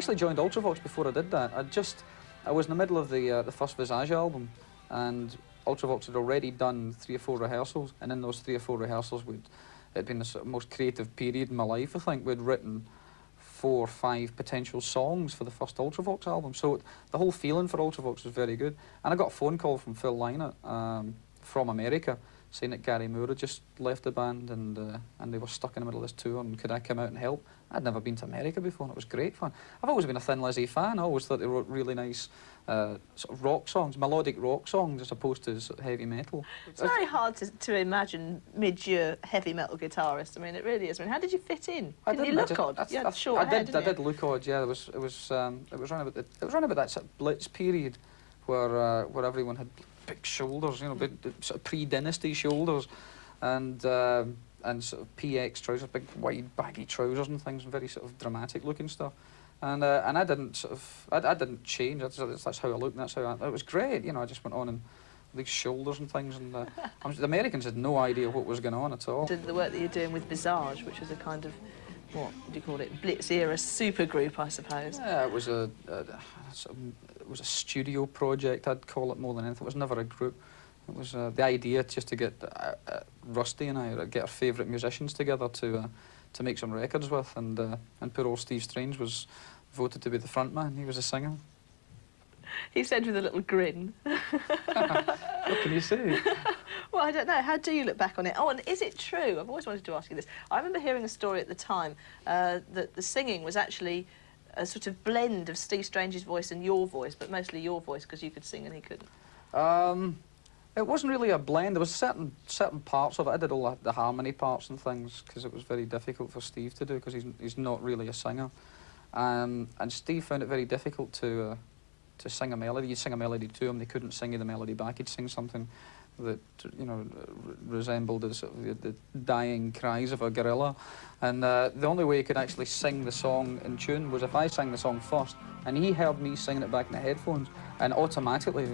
actually joined Ultravox before I did that. I was in the middle of the first Visage album, and Ultravox had already done 3 or 4 rehearsals, and in those 3 or 4 rehearsals, it'd been the sort of most creative period in my life, I think. We'd written 4 or 5 potential songs for the first Ultravox album, so the whole feeling for Ultravox was very good. And I got a phone call from Phil Lynott from America, saying that Gary Moore had just left the band, and they were stuck in the middle of this tour, and could I come out and help? I'd never been to America before, and it was great fun. I've always been a Thin Lizzy fan. I always thought they wrote really nice sort of rock songs, melodic rock songs, as opposed to sort of heavy metal. It's very hard to imagine Midge Ure heavy metal guitarist. I mean, it really is. I mean, how did you fit in? Didn't you look odd? You had short hair, I did look odd. Yeah, it was around about that sort of Blitz period where everyone had big shoulders, you know, big sort of pre-Dynasty shoulders, and sort of PX trousers, big wide baggy trousers and things, and very sort of dramatic looking stuff. And I didn't sort of I didn't change. That's how I looked. And that's how it was great. You know, I just went on and these shoulders and things, and the Americans had no idea what was going on at all. The work that you're doing with Visage, which was a kind of, what do you call it, Blitz era super group, I suppose. Yeah, it was a studio project, I'd call it, more than anything. It was never a group. It was the idea just to get Rusty and I, get our favourite musicians together to make some records with, and poor old Steve Strange was voted to be the front man. He was a singer. He said with a little grin. What can you say? Well, I don't know. How do you look back on it? Oh, and is it true? I've always wanted to ask you this. I remember hearing a story at the time that the singing was actually a sort of blend of Steve Strange's voice and your voice, but mostly your voice, because you could sing and he couldn't. It wasn't really a blend. There was certain parts of it. I did all the harmony parts and things, because it was very difficult for Steve to do, because he's not really a singer. And Steve found it very difficult to sing a melody. You'd sing a melody to him, they couldn't sing you the melody back. He'd sing something that, you know, resembled the dying cries of a gorilla. And the only way he could actually sing the song in tune was if I sang the song first, and he heard me singing it back in the headphones, and automatically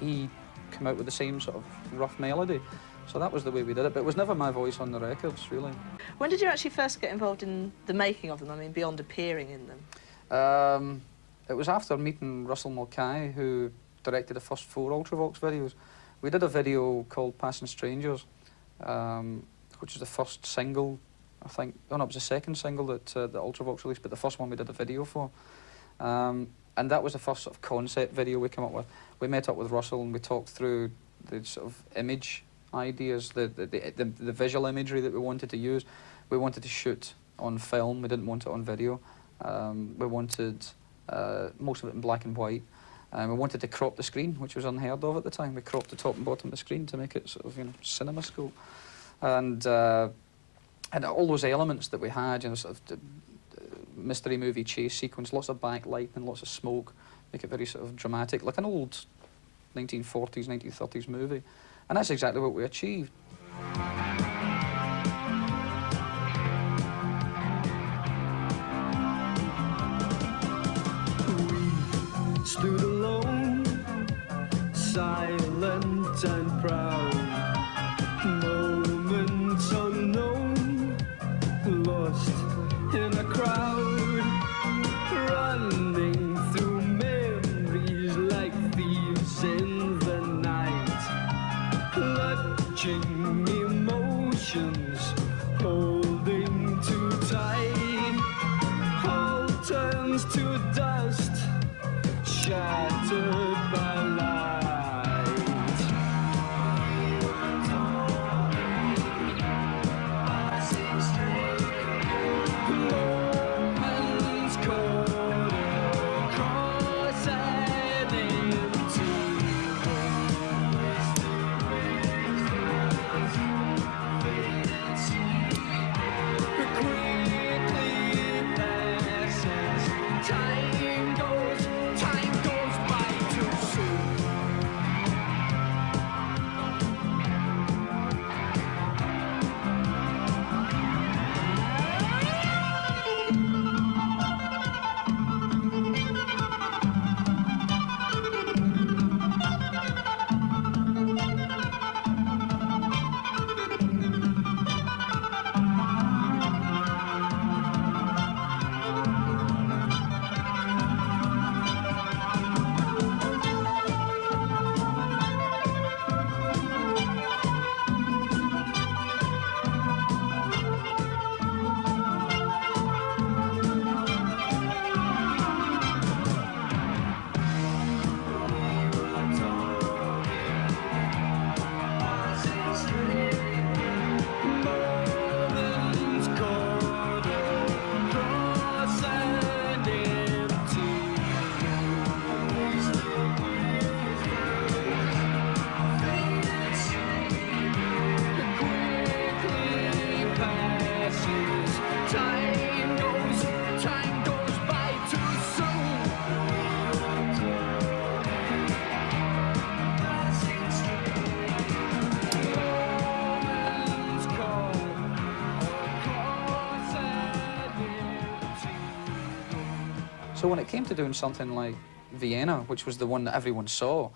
he come out with the same sort of rough melody. So that was the way we did it, but it was never my voice on the records, really. When did you actually first get involved in the making of them? I mean, beyond appearing in them? It was after meeting Russell Mulcahy, who directed the first 4 Ultravox videos. We did a video called Passing Strangers, which was the first single, I think. Oh no, it was the second single that Ultravox released, but the first one we did a video for. And that was the first sort of concept video we came up with. We met up with Russell and we talked through the sort of image ideas, the visual imagery that we wanted to use. We wanted to shoot on film, we didn't want it on video. We wanted most of it in black and white. We wanted to crop the screen, which was unheard of at the time. We cropped the top and bottom of the screen to make it sort of, you know, CinemaScope. And all those elements that we had, you know, sort of the mystery movie chase sequence, lots of backlight and lots of smoke, make it very sort of dramatic, like an old 1940s, 1930s movie. And that's exactly what we achieved. We stood alone, silent and proud, moments unknown, lost in a crowd, running through memories like thieves in the night, clutching emotions, holding too tight, all turns to dust, shattered by light. So when it came to doing something like Vienna, which was the one that everyone saw,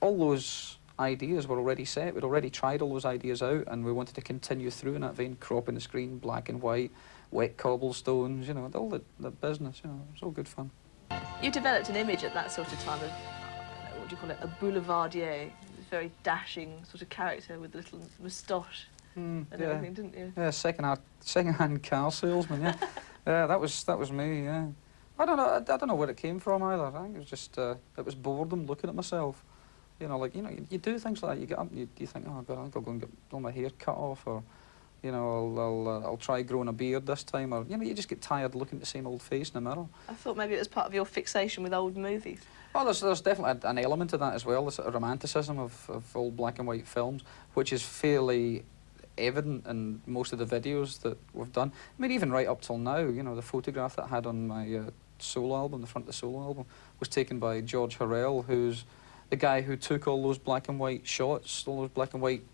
all those ideas were already set. We'd already tried all those ideas out, and we wanted to continue through in that vein, cropping the screen, black and white, wet cobblestones, you know, all the business, you know, it was all good fun. You developed an image at that sort of time of, what do you call it, a boulevardier, a very dashing sort of character with a little moustache and everything, didn't you? Yeah, second-hand car salesman, yeah. Yeah, that was me, yeah. I don't know where it came from either. I think it was just, it was boredom looking at myself. You know, like, you know, you do things like that. You get up and you think, oh, God, I think I'll go and get all my hair cut off, or, you know, I'll try growing a beard this time, or, you know, you just get tired looking at the same old face in the mirror. I thought maybe it was part of your fixation with old movies. Oh, there's definitely an element to that as well, the sort of romanticism of old black and white films, which is fairly evident in most of the videos that we've done. I mean, even right up till now, you know, the photograph that I had on my solo album, the front of the solo album, was taken by George Harrell, who's the guy who took all those black and white shots, all those black and white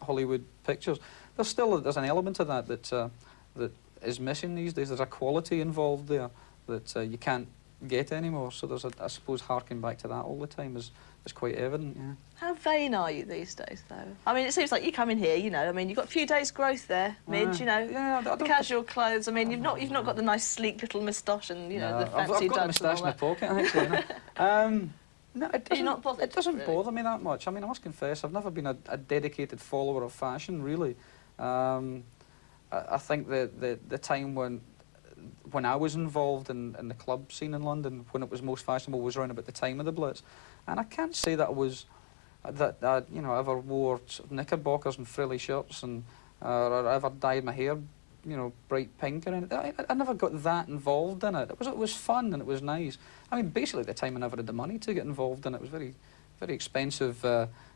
Hollywood pictures. There's an element to that that is missing these days. There's a quality involved there that you can't get anymore. So there's I suppose harking back to that all the time is quite evident. Yeah. How vain are you these days, though? I mean, it seems like you come in here, you know. I mean, you've got a few days' growth there, Midge. You know, yeah, the casual clothes. I mean, you've not got the nice sleek little moustache and you know the fancy I've got a moustache in my pocket actually. No, it doesn't bother me that much. I mean, I must confess, I've never been a dedicated follower of fashion, really. I think the time when I was involved in the club scene in London, when it was most fashionable, was around about the time of the Blitz. And I can't say that I you know, ever wore sort of knickerbockers and frilly shirts and or ever dyed my hair, you know, bright pink or anything. I never got that involved in it. It was fun and it was nice. I mean, basically at the time I never had the money to get involved in it. It was very, very expensive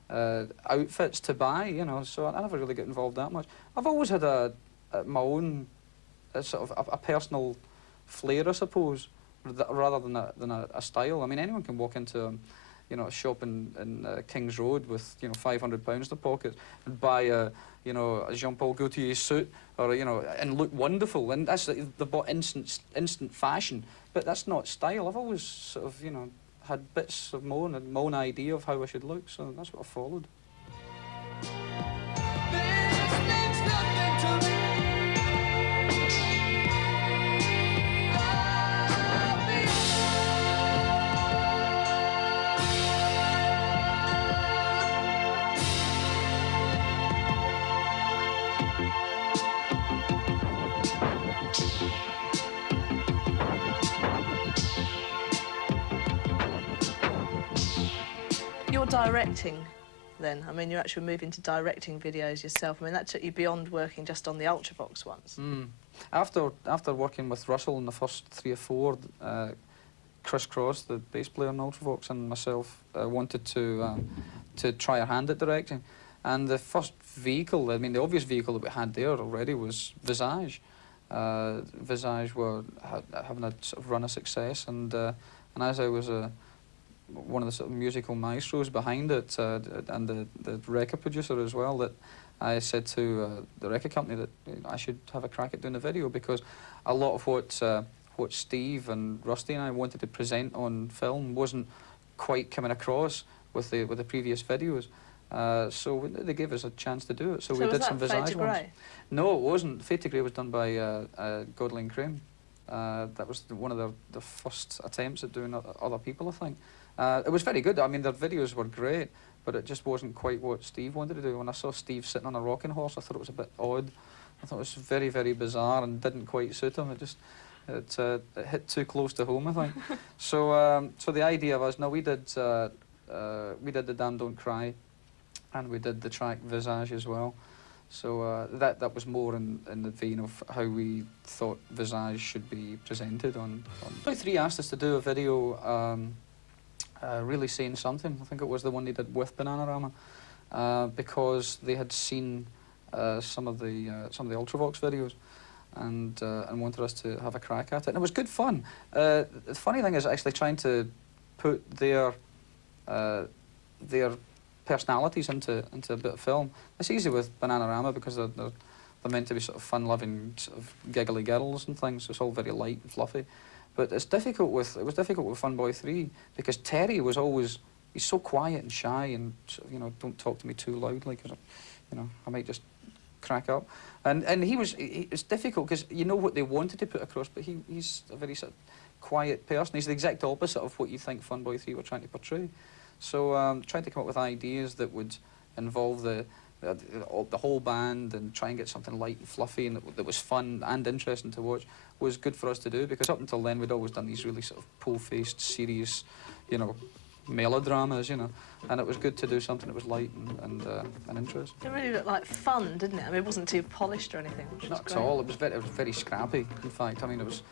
outfits to buy, you know, so I never really got involved that much. I've always had my own sort of a personal flair, I suppose, rather than a style. I mean, anyone can walk into you know, a shop in King's Road with, you know, £500 in their pocket and buy you know, a Jean-Paul Gaultier suit, or, you know, and look wonderful, and that's the instant fashion, but that's not style. I've always sort of, you know, had bits of my own idea of how I should look, so that's what I followed. You're directing, then? I mean, you're actually moving to directing videos yourself. I mean, that took you beyond working just on the Ultravox ones. After working with Russell in the first 3 or 4, Chris Cross, the bass player in Ultravox, and myself wanted to try our hand at directing. And the first vehicle, I mean, the obvious vehicle that we had there already was Visage. Visage were having a sort of run of success, and as I was one of the sort of musical maestros behind it, and the record producer as well, that I said to the record company that I should have a crack at doing the video, because a lot of what Steve and Rusty and I wanted to present on film wasn't quite coming across with the previous videos. So they gave us a chance to do it. So we did some Visage ones. No, it wasn't. Fade to Grey was done by Godley and Crane. That was one of the first attempts at doing other people, I think. It was very good. I mean, their videos were great, but it just wasn't quite what Steve wanted to do. When I saw Steve sitting on a rocking horse, I thought it was a bit odd. I thought it was very, very bizarre and didn't quite suit him. It hit too close to home, I think. So the idea was, no, we did The Damn Don't Cry, and we did the track Visage as well. So that was more in the vein of how we thought Visage should be presented on. 3 asked us to do a video really saying something. I think it was the one they did with Bananarama, because they had seen some of the Ultravox videos, and wanted us to have a crack at it. And it was good fun. The funny thing is actually trying to put their personalities into a bit of film. It's easy with Bananarama because they're meant to be sort of fun-loving, sort of giggly girls and things. So it's all very light and fluffy. But it's difficult with, it was difficult with Fun Boy 3 because Terry was always, he's so quiet and shy and, you know, don't talk to me too loudly because, you know, I might just crack up. And it's difficult because you know what they wanted to put across, but he's a very sort of quiet person. He's the exact opposite of what you think Fun Boy 3 were trying to portray. So trying to come up with ideas that would involve the whole band and try and get something light and fluffy and that was fun and interesting to watch was good for us to do, because up until then we'd always done these really sort of pole-faced, serious, you know, melodramas, you know, and it was good to do something that was light and interesting. It really looked like fun, didn't it? I mean, it wasn't too polished or anything, which was Not great. at all. It was very scrappy. In fact, I mean, it was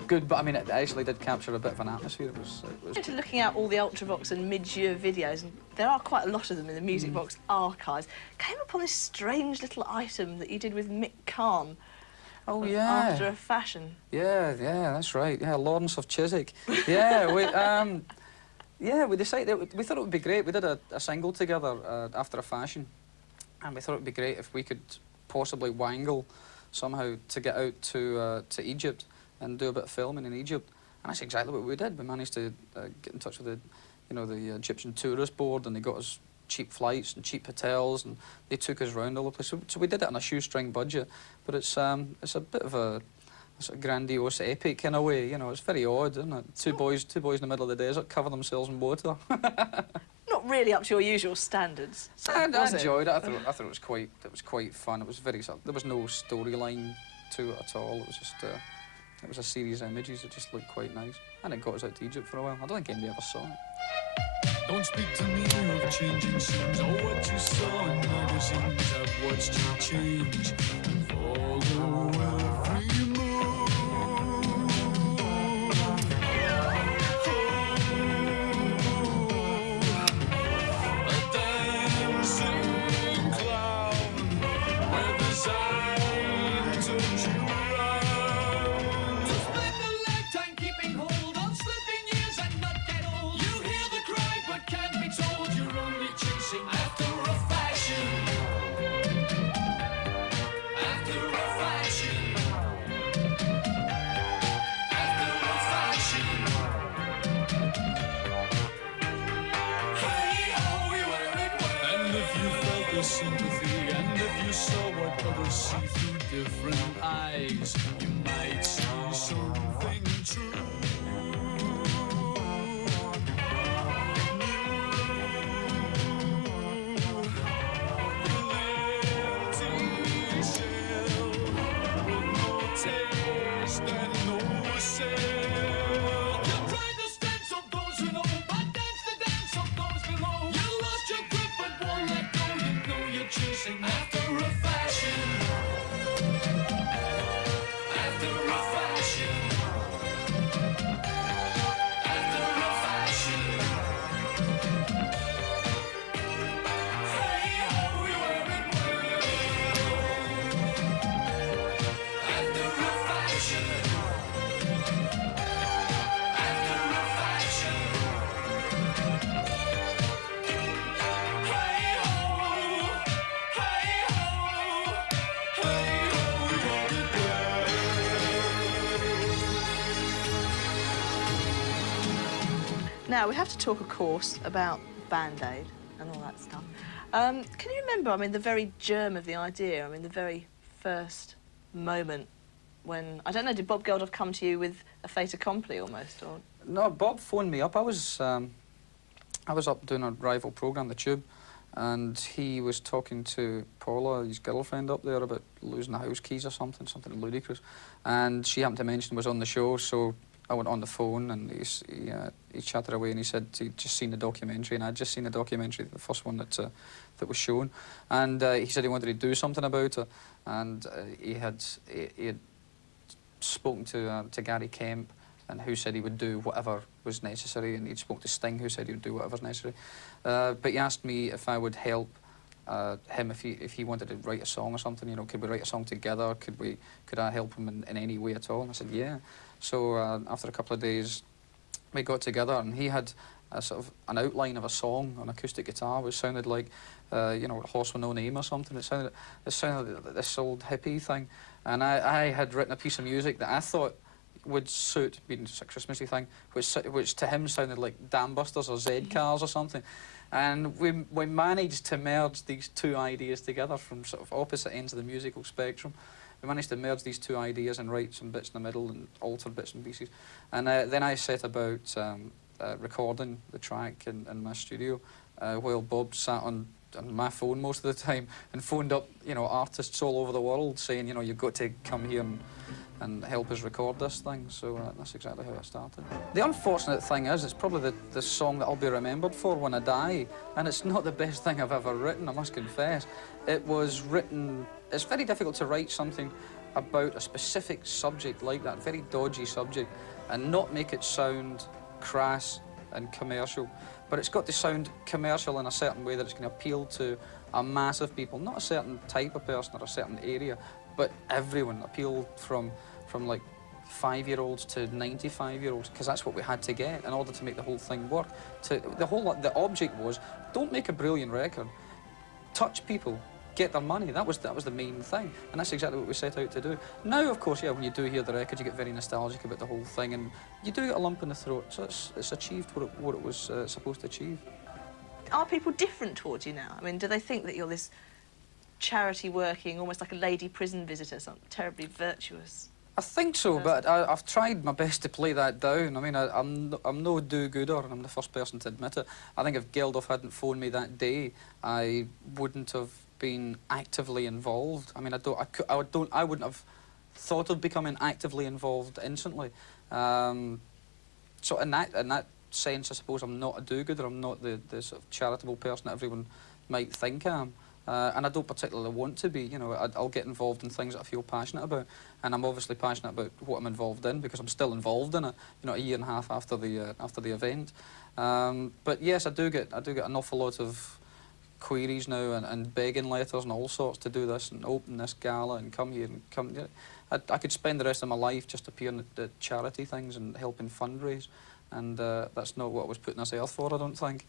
good, but I mean, it actually did capture a bit of an atmosphere. It was Into looking at all the Ultravox and Midge Ure videos, and there are quite a lot of them in the Music Box archives. Came upon this strange little item that you did with Mick Kahn. Oh yeah. After a fashion. Yeah, that's right. Yeah, Lawrence of Chiswick. Yeah, we decided we thought it would be great. We did a single together after a fashion, and we thought it would be great if we could possibly wangle somehow to get out to Egypt and do a bit of filming in Egypt. And that's exactly what we did. We managed to get in touch with the Egyptian tourist board, and they got us cheap flights and cheap hotels, and they took us around all the place. So we did it on a shoestring budget, but it's a bit of a sort of grandiose epic in a way. You know, it's very odd, isn't it? Two boys in the middle of the desert cover themselves in water. Not really up to your usual standards. I enjoyed it. I thought it was quite fun. It was very there was no storyline to it at all. It was just it was a series of images that just looked quite nice, and it got us out to Egypt for a while. I don't think anybody ever saw it. Don't speak to me of changing scenes or what you saw in magazines. I've watched you change and follow every move. A dancing clown with his eyes turns you around. To spend a lifetime keeping hold on slipping years and not get old. You hear the cry but can't be told. You're only chasing after a fashion. After a fashion. After a fashion. Hey, oh, you wear it well. And if you felt the sympathy, and if you saw what others see through different eyes, you might see something true. After a fashion. After a fashion. After a fashion. Hey, oh, we wear it well. After a fashion. After a fashion. Hey, oh. Now, we have to talk, of course, about Band-Aid and all that stuff. Can you remember, I mean, the very germ of the idea? I mean, the very first moment when... I don't know, did Bob Geldof come to you with a fait accompli almost? Or? No, Bob phoned me up. I was up doing a rival programme, The Tube, and he was talking to Paula, his girlfriend up there, about losing the house keys or something ludicrous. And she happened to mention was on the show, so I went on the phone and he chatted away and he said he'd just seen the documentary, and I'd just seen the documentary, the first one that was shown, and he said he wanted to do something about it, and he had spoken to Gary Kemp, and who said he would do whatever was necessary, and he'd spoke to Sting, who said he would do whatever's necessary, but he asked me if I would help him if he wanted to write a song or something. You know, could we write a song together? Could I help him in any way at all? And I said yeah. So after a couple of days, we got together, and he had a sort of an outline of a song on acoustic guitar, which sounded like, you know, Horse with No Name or something. It sounded like this old hippie thing, and I had written a piece of music that I thought would suit, being a Christmassy thing, which to him sounded like Dam Busters or Z Cars or something. And we managed to merge these two ideas together from sort of opposite ends of the musical spectrum. We managed to merge these two ideas and write some bits in the middle and alter bits and pieces. And then I set about recording the track in my studio, while Bob sat on my phone most of the time and phoned up, you know, artists all over the world saying, you know, you've got to come here and help us record this thing. So that's exactly how it started. The unfortunate thing is, it's probably the song that I'll be remembered for when I die, and it's not the best thing I've ever written, I must confess. It was written, it's very difficult to write something about a specific subject like that, very dodgy subject, and not make it sound crass and commercial. But it's got to sound commercial in a certain way that it's going to appeal to a mass of people, not a certain type of person or a certain area, but everyone. Appeal from like 5-year-olds to 95-year-olds, because that's what we had to get in order to make the whole thing work. The object was, don't make a brilliant record, touch people, get their money. That was the main thing, and that's exactly what we set out to do. Now, of course, yeah, when you do hear the record, you get very nostalgic about the whole thing, and you do get a lump in the throat. So it's achieved what it was supposed to achieve. Are people different towards you now? I mean, do they think that you're this charity working, almost like a lady prison visitor, something terribly virtuous? I think so, but I've tried my best to play that down. I mean, I'm no do-gooder, and I'm the first person to admit it. I think if Geldof hadn't phoned me that day, I wouldn't have been actively involved. I mean, I wouldn't have thought of becoming actively involved instantly. So in that sense, I suppose I'm not a do-gooder. I'm not the sort of charitable person that everyone might think I am. And I don't particularly want to be. You know, I'll get involved in things that I feel passionate about, and I'm obviously passionate about what I'm involved in because I'm still involved in it. You know, a year and a half after the event. But yes, I do get an awful lot of queries now and begging letters and all sorts to do this and open this gala and come here and come. You know, I could spend the rest of my life just appearing at charity things and helping fundraise, and that's not what I was put on this earth for, I don't think.